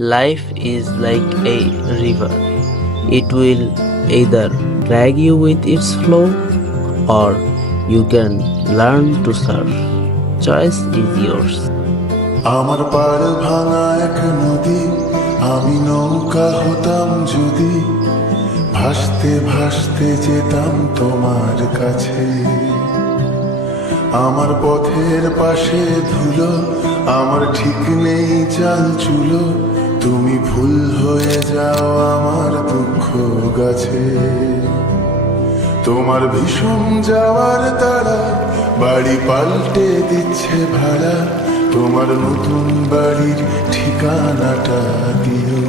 Life is like a river. It will either drag you with its flow or you can learn to surf. Choice is yours. আমার পাড় ভাঙা এক নদী, আমি নৌকা হতাম যদি, ভাসতে ভাসতে যেতাম তোমার কাছে। আমার পথের পাশে ধুলো, আমার ঠিক নেই চাল চুলো, তুমি ফুল হয়ে যাও আমার দুঃখ গাছে। তোমার ভীষণ যাওয়ার তাড়া বাড়ি পাল্টে দিচ্ছে ভাড়া, তোমার নতুন বাড়ির ঠিকানাটা দিও।